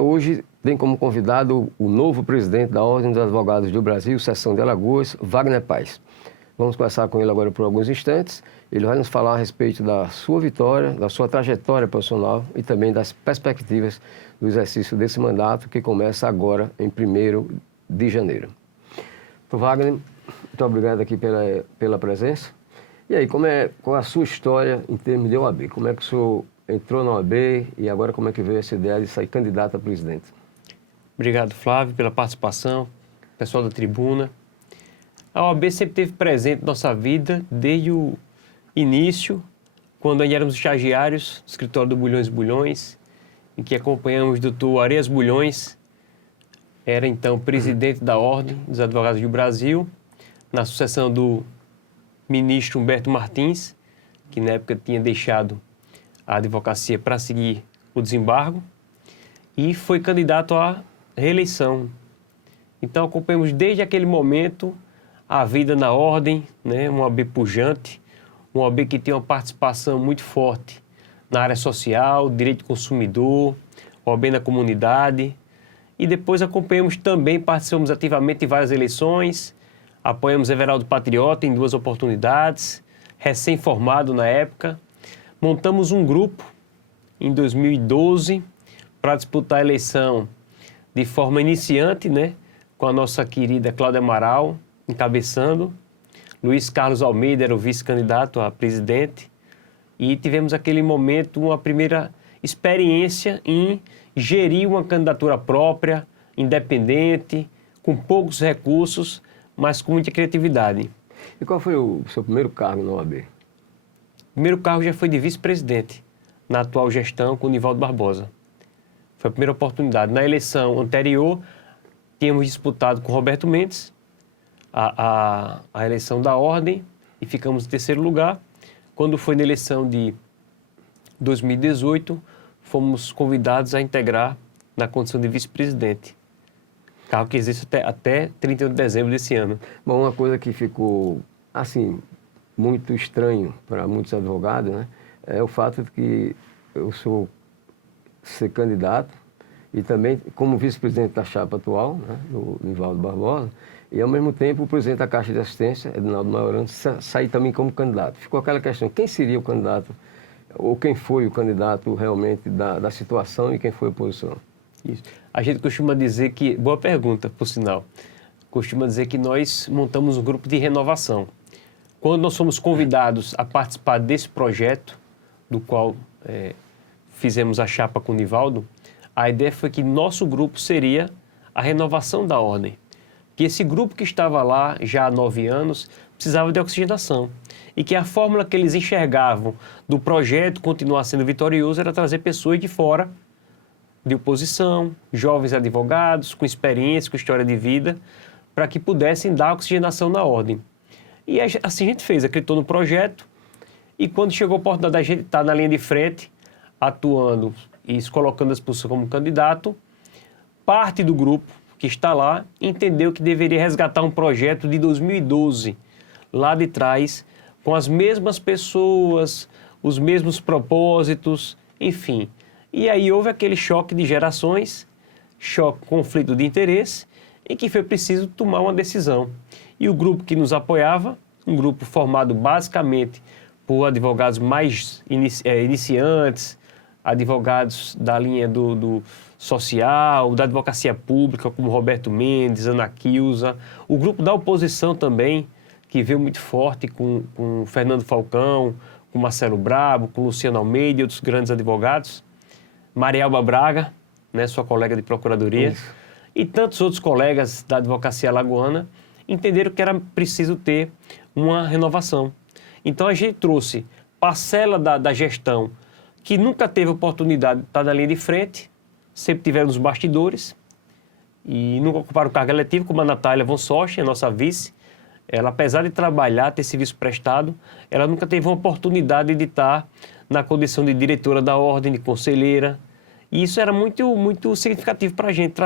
Hoje tem como convidado o novo presidente da Ordem dos Advogados do Brasil, Seção de Alagoas, Wagner Paz. Vamos conversar com ele agora por alguns instantes. Ele vai nos falar a respeito da sua vitória, da sua trajetória profissional e também das perspectivas do exercício desse mandato que começa agora, em 1º de janeiro. Então, Wagner, muito obrigado aqui pela presença. E aí, qual é a sua história em termos de OAB? Como é que o senhor entrou na OAB e agora como é que veio essa ideia de sair candidato a presidente? Obrigado, Flávio, pela participação, pessoal da tribuna. A OAB sempre esteve presente na nossa vida desde o início, quando ainda éramos estagiários do escritório do Bulhões e Bulhões, em que acompanhamos o doutor Areias Bulhões, era então presidente da Ordem dos Advogados do Brasil, na sucessão do ministro Humberto Martins, que na época tinha deixado a advocacia para seguir o desembargo, e foi candidato à reeleição. Então acompanhamos desde aquele momento a vida na Ordem, né, uma OAB pujante, uma OAB que tem uma participação muito forte na área social, direito do consumidor, OAB na comunidade, e depois acompanhamos também, participamos ativamente em várias eleições, apoiamos Everaldo Patriota em 2 oportunidades, recém-formado na época. Montamos um grupo em 2012 para disputar a eleição de forma iniciante, né, com a nossa querida Cláudia Amaral encabeçando. Luiz Carlos Almeida era o vice-candidato a presidente. E tivemos aquele momento, uma primeira experiência em gerir uma candidatura própria, independente, com poucos recursos, mas com muita criatividade. E qual foi o seu primeiro cargo na OAB? O primeiro cargo já foi de vice-presidente, na atual gestão com o Nivaldo Barbosa. Foi a primeira oportunidade. Na eleição anterior, tínhamos disputado com Roberto Mendes a eleição da Ordem e ficamos em 3º lugar. Quando foi na eleição de 2018, fomos convidados a integrar na condição de vice-presidente. Cargo que existe até 31 de dezembro desse ano. Bom, uma coisa que ficou, assim, muito estranho para muitos advogados, né, é o fato de que eu sou ser candidato e também como vice-presidente da chapa atual, né, do Nivaldo Barbosa, e ao mesmo tempo o presidente da Caixa de Assistência, Edinaldo Maiorano, sair também como candidato. Ficou aquela questão, quem seria o candidato, ou quem foi o candidato realmente da situação e quem foi a oposição? Isso. A gente costuma dizer que, boa pergunta, por sinal, costuma dizer que nós montamos um grupo de renovação. Quando nós fomos convidados a participar desse projeto, do qual fizemos a chapa com o Nivaldo, a ideia foi que nosso grupo seria a renovação da Ordem. Que esse grupo que estava lá já há 9 anos precisava de oxigenação. E que a fórmula que eles enxergavam do projeto continuar sendo vitorioso era trazer pessoas de fora, de oposição, jovens advogados, com experiência, com história de vida, para que pudessem dar oxigenação na Ordem. E assim a gente fez, acreditou no projeto, e quando chegou a oportunidade da gente estar na linha de frente, atuando e se colocando à disposição como candidato, parte do grupo que está lá entendeu que deveria resgatar um projeto de 2012, lá de trás, com as mesmas pessoas, os mesmos propósitos, enfim. E aí houve aquele choque de gerações, conflito de interesse, em que foi preciso tomar uma decisão. E o grupo que nos apoiava, um grupo formado basicamente por advogados mais iniciantes, advogados da linha do social, da advocacia pública, como Roberto Mendes, Ana Quilza, o grupo da oposição também, que veio muito forte com Fernando Falcão, com Marcelo Brabo, com Luciano Almeida e outros grandes advogados, Marialba Braga, né, sua colega de procuradoria, Isso. E tantos outros colegas da advocacia alagoana entenderam que era preciso ter uma renovação. Então a gente trouxe parcela da gestão que nunca teve oportunidade de estar na linha de frente, sempre tiveram nos bastidores e nunca ocuparam cargo eletivo, como a Natália von Sosten, a nossa vice. Ela, apesar de trabalhar, ter serviço prestado, ela nunca teve uma oportunidade de estar na condição de diretora da Ordem, de conselheira. E isso era muito, muito significativo para a gente,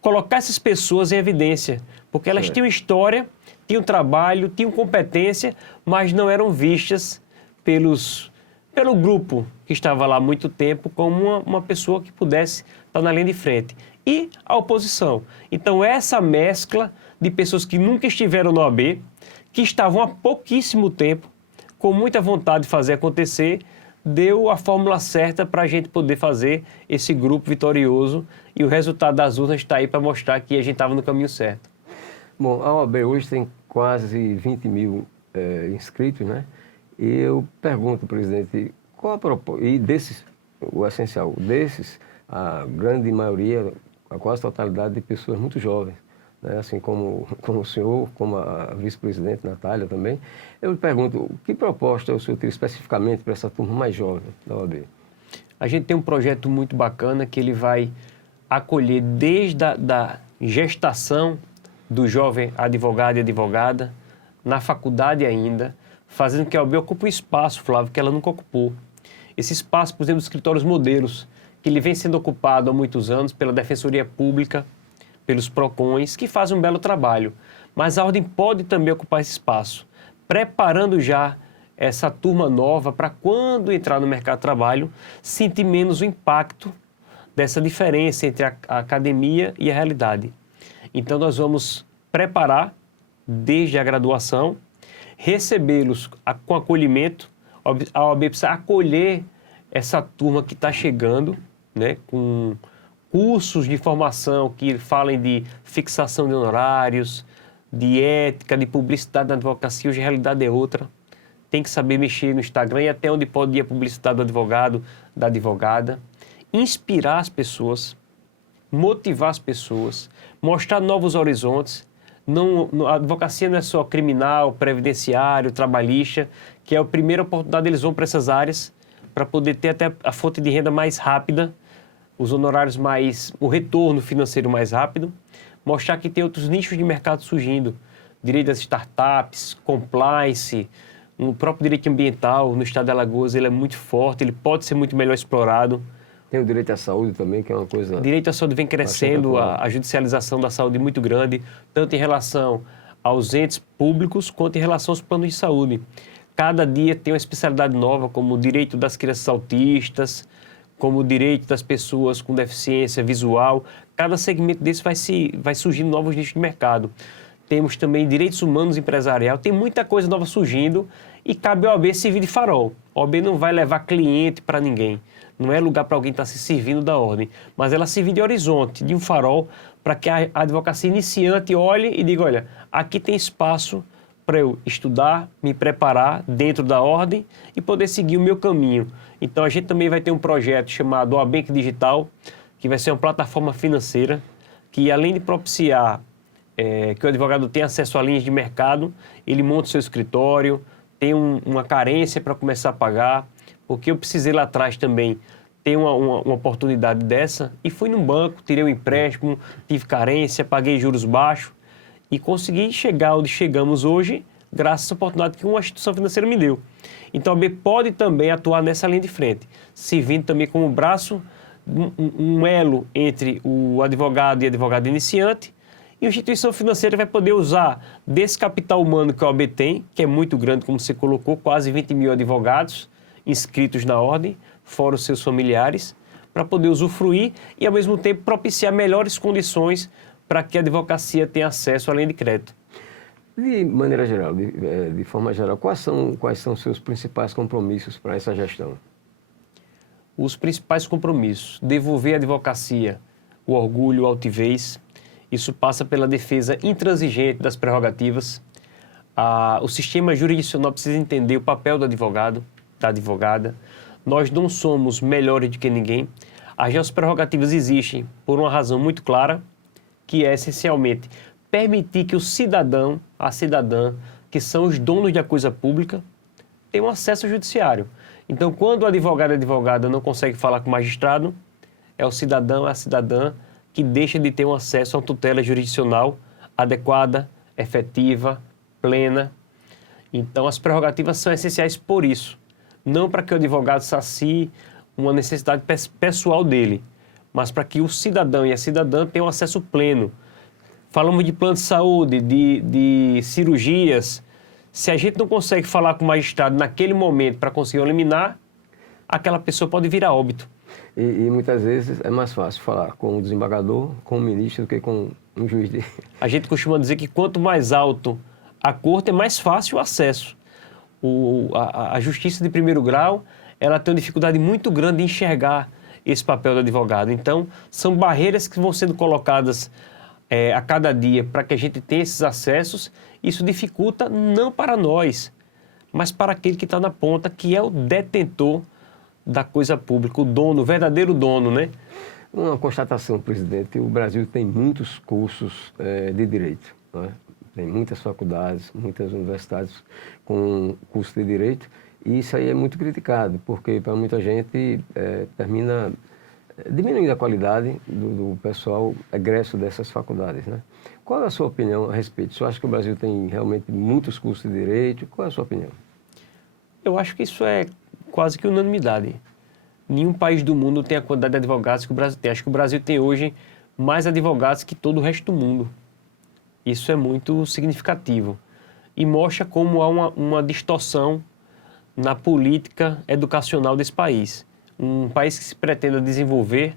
colocar essas pessoas em evidência, porque elas tinham história, tinham trabalho, tinham competência, mas não eram vistas pelo grupo que estava lá há muito tempo como uma pessoa que pudesse estar na linha de frente. E a oposição. Então, essa mescla de pessoas que nunca estiveram no OAB, que estavam há pouquíssimo tempo, com muita vontade de fazer acontecer, deu a fórmula certa para a gente poder fazer esse grupo vitorioso, e o resultado das urnas está aí para mostrar que a gente estava no caminho certo. Bom, a OAB hoje tem quase 20 mil inscritos, né? E eu pergunto, presidente, qual a proposta, e desses, o essencial, desses, a grande maioria, a quase totalidade de pessoas muito jovens, né? Assim como o senhor, como a vice-presidente Natália também. Eu lhe pergunto, que proposta o senhor tem especificamente para essa turma mais jovem da OAB? A gente tem um projeto muito bacana que ele vai acolher desde a gestação do jovem advogado e advogada, na faculdade ainda, fazendo que a OAB ocupe um espaço, Flávio, que ela nunca ocupou. Esse espaço, por exemplo, dos escritórios modelos, que ele vem sendo ocupado há muitos anos pela Defensoria Pública, pelos PROCONs, que fazem um belo trabalho. Mas a Ordem pode também ocupar esse espaço, preparando já essa turma nova para, quando entrar no mercado de trabalho, sentir menos o impacto dessa diferença entre a academia e a realidade. Então, nós vamos preparar desde a graduação, recebê-los com acolhimento. A OAB precisa acolher essa turma que está chegando, né, com cursos de formação que falem de fixação de honorários, de ética, de publicidade na advocacia. Hoje a realidade é outra. Tem que saber mexer no Instagram e até onde pode ir a publicidade do advogado, da advogada. Inspirar as pessoas, motivar as pessoas, mostrar novos horizontes. A advocacia não é só criminal, previdenciário, trabalhista, que é a primeira oportunidade eles vão para essas áreas para poder ter até a fonte de renda mais rápida, os honorários o retorno financeiro mais rápido, mostrar que tem outros nichos de mercado surgindo, direito das startups, compliance, o próprio direito ambiental no estado de Alagoas, ele é muito forte, ele pode ser muito melhor explorado. Tem o direito à saúde também, que é uma coisa... O direito à saúde vem crescendo, a judicialização da saúde é muito grande, tanto em relação aos entes públicos quanto em relação aos planos de saúde. Cada dia tem uma especialidade nova, como o direito das crianças autistas, como o direito das pessoas com deficiência visual. Cada segmento desse vai surgindo novos nichos de mercado. Temos também direitos humanos empresarial, tem muita coisa nova surgindo e cabe ao OAB servir de farol. A OAB não vai levar cliente para ninguém, não é lugar para alguém estar se servindo da ordem, mas ela servir de horizonte, de um farol, para que a advocacia iniciante olhe e diga, olha, aqui tem espaço para eu estudar, me preparar dentro da ordem e poder seguir o meu caminho. Então, a gente também vai ter um projeto chamado OABank Digital, que vai ser uma plataforma financeira, que além de propiciar que o advogado tenha acesso a linhas de mercado, ele monta o seu escritório, tem uma carência para começar a pagar, porque eu precisei lá atrás também ter uma oportunidade dessa, e fui num banco, tirei um empréstimo, tive carência, paguei juros baixos, e consegui chegar onde chegamos hoje, graças à oportunidade que uma instituição financeira me deu. Então, a OAB pode também atuar nessa linha de frente, servindo também como braço, um elo entre o advogado e advogado iniciante, e a instituição financeira vai poder usar desse capital humano que a OAB tem, que é muito grande, como você colocou, quase 20 mil advogados inscritos na ordem, fora os seus familiares, para poder usufruir e, ao mesmo tempo, propiciar melhores condições para que a advocacia tenha acesso à linha de crédito. De maneira geral, de forma geral, quais são os seus principais compromissos para essa gestão? Os principais compromissos: devolver à advocacia o orgulho, a altivez. Isso passa pela defesa intransigente das prerrogativas. O sistema jurisdicional precisa entender o papel do advogado, da advogada. Nós não somos melhores do que ninguém. As nossas prerrogativas existem por uma razão muito clara, que é essencialmente permitir que o cidadão, a cidadã, que são os donos da coisa pública, tenham acesso ao judiciário. Então, quando o advogado e a advogada não consegue falar com o magistrado, é o cidadão, a cidadã que deixa de ter um acesso a uma tutela jurisdicional adequada, efetiva, plena. Então, as prerrogativas são essenciais por isso. Não para que o advogado sacie uma necessidade pessoal dele, mas para que o cidadão e a cidadã tenham acesso pleno. Falamos de plano de saúde, de cirurgias. Se a gente não consegue falar com o magistrado naquele momento para conseguir eliminar, aquela pessoa pode vir a óbito. E muitas vezes é mais fácil falar com o desembargador, com o ministro, do que com um juiz de... A gente costuma dizer que quanto mais alto a corte, é mais fácil o acesso. A justiça de primeiro grau, ela tem uma dificuldade muito grande de enxergar esse papel do advogado. Então, são barreiras que vão sendo colocadas a cada dia para que a gente tenha esses acessos. Isso dificulta não para nós, mas para aquele que está na ponta, que é o detentor da coisa pública, o dono, o verdadeiro dono, né? Uma constatação, presidente: o Brasil tem muitos cursos de direito, não é? Tem muitas faculdades, muitas universidades com curso de direito, e isso aí é muito criticado, porque para muita gente termina diminuindo a qualidade do pessoal egresso dessas faculdades, né? Qual é a sua opinião a respeito? Você acha que o Brasil tem realmente muitos cursos de direito? Qual é a sua opinião? Eu acho que isso é quase que unanimidade. Nenhum país do mundo tem a quantidade de advogados que o Brasil tem. Acho que o Brasil tem hoje mais advogados que todo o resto do mundo. Isso é muito significativo e mostra como há uma distorção na política educacional desse país. Um país que se pretenda desenvolver,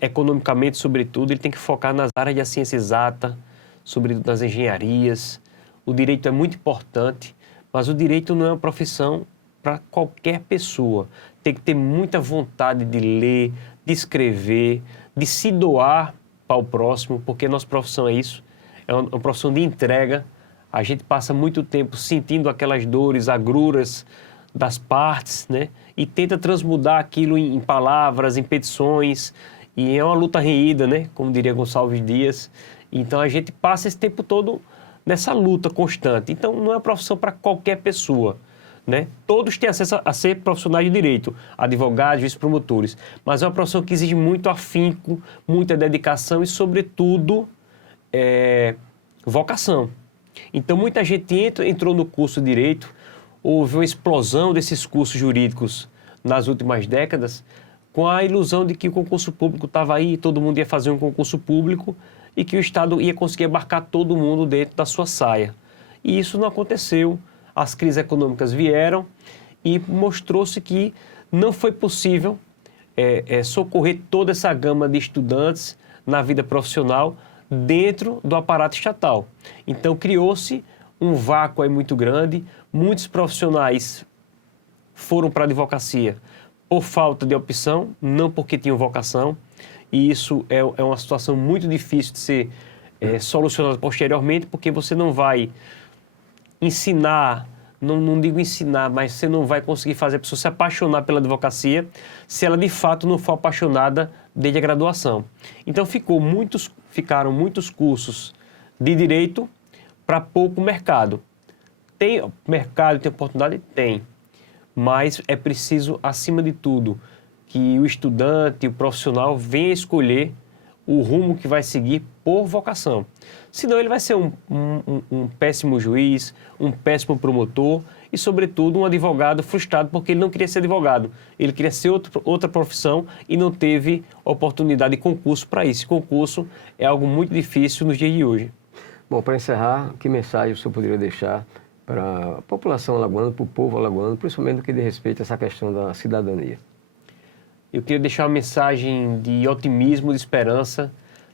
economicamente, sobretudo, ele tem que focar nas áreas da ciência exata, sobretudo nas engenharias. O direito é muito importante, mas o direito não é uma profissão para qualquer pessoa. Tem que ter muita vontade de ler, de escrever, de se doar para o próximo, porque a nossa profissão é isso, é uma profissão de entrega. A gente passa muito tempo sentindo aquelas dores, agruras das partes, né? E tenta transmudar aquilo em palavras, em petições, e é uma luta renhida, né? Como diria Gonçalves Dias. Então a gente passa esse tempo todo nessa luta constante. Então não é uma profissão para qualquer pessoa, né? Todos têm acesso a ser profissionais de direito, advogados, vice-promotores, mas é uma profissão que exige muito afinco, muita dedicação e, sobretudo, vocação. Então muita gente entrou no curso de direito, houve uma explosão desses cursos jurídicos nas últimas décadas, com a ilusão de que o concurso público estava aí, todo mundo ia fazer um concurso público e que o Estado ia conseguir abarcar todo mundo dentro da sua saia. E isso não aconteceu. As crises econômicas vieram e mostrou-se que não foi possível socorrer toda essa gama de estudantes na vida profissional dentro do aparato estatal. Então criou-se um vácuo aí muito grande, muitos profissionais foram para a advocacia por falta de opção, não porque tinham vocação, e isso é uma situação muito difícil de ser solucionada posteriormente, porque você não vai ensinar, não digo ensinar, mas você não vai conseguir fazer a pessoa se apaixonar pela advocacia se ela de fato não for apaixonada desde a graduação. Então ficaram muitos cursos de direito para pouco mercado. Tem mercado, tem oportunidade? Tem. Mas é preciso, acima de tudo, que o estudante, o profissional venha escolher o rumo que vai seguir por vocação. Senão ele vai ser um péssimo juiz, um péssimo promotor e, sobretudo, um advogado frustrado porque ele não queria ser advogado. Ele queria ser outra profissão e não teve oportunidade de concurso para isso. Concurso é algo muito difícil nos dias de hoje. Bom, para encerrar, que mensagem o senhor poderia deixar para a população alagoana, para o povo alagoano, principalmente no que diz respeito a essa questão da cidadania? Eu queria deixar uma mensagem de otimismo, de esperança,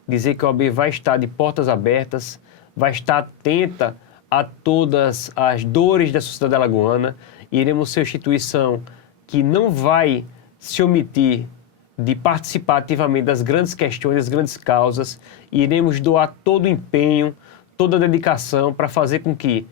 dizer que a OAB vai estar de portas abertas, vai estar atenta a todas as dores da sociedade alagoana, e iremos ser uma instituição que não vai se omitir de participar ativamente das grandes questões, das grandes causas, e iremos doar todo o empenho, toda a dedicação para fazer com que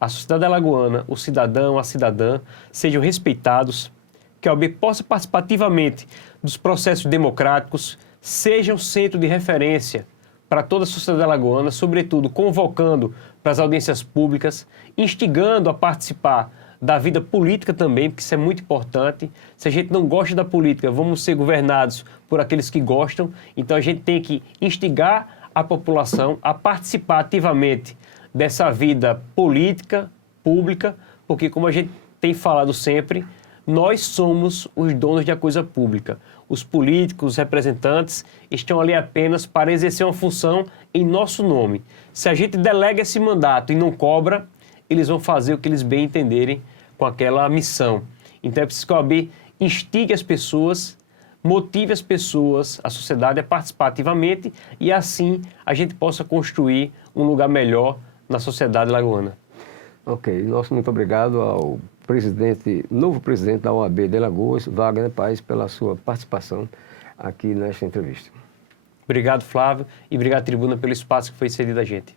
a sociedade alagoana, o cidadão, a cidadã, sejam respeitados, que a OAB possa participar ativamente dos processos democráticos, seja um centro de referência para toda a sociedade alagoana, sobretudo convocando para as audiências públicas, instigando a participar da vida política também, porque isso é muito importante. Se a gente não gosta da política, vamos ser governados por aqueles que gostam, então a gente tem que instigar a população a participar ativamente dessa vida política, pública, porque, como a gente tem falado sempre, nós somos os donos da coisa pública. Os políticos, os representantes, estão ali apenas para exercer uma função em nosso nome. Se a gente delega esse mandato e não cobra, eles vão fazer o que eles bem entenderem com aquela missão. Então é preciso que a OAB instigue as pessoas, motive as pessoas, a sociedade a participar ativamente e assim a gente possa construir um lugar melhor na sociedade lagoana. Ok, nosso muito obrigado ao novo presidente da OAB de Alagoas, Wagner Paz, pela sua participação aqui nesta entrevista. Obrigado, Flávio, e obrigado, Tribuna, pelo espaço que foi cedido a gente.